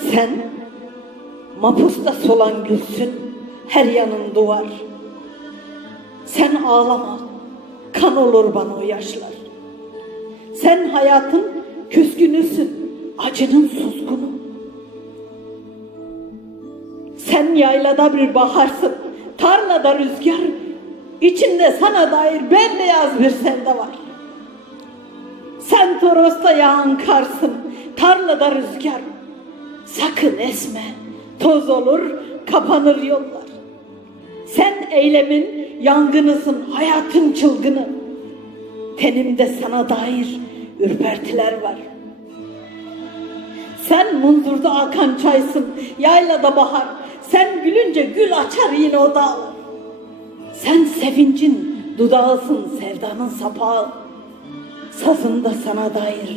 Sen mapusta solan gülsün, her yanın duvar. Sen ağlama, kan olur bana o yaşlar. Sen hayatın küskünüsün, acının suskunu. Sen yaylada bir baharsın, tarlada rüzgar, içinde sana dair bembeyaz bir sevda var. Sen Toros'ta yağan karsın, tarlada rüzgar. Sakın esme, toz olur, kapanır yollar. Sen eylemin yangınısın, hayatın çılgını. Tenimde sana dair ürpertiler var. Sen munzurda akan çaysın, yaylada bahar. Sen gülünce gül açar yine o dağlar. Sen sevincin dudağısın, sevdanın sapağı. Sazında sana dair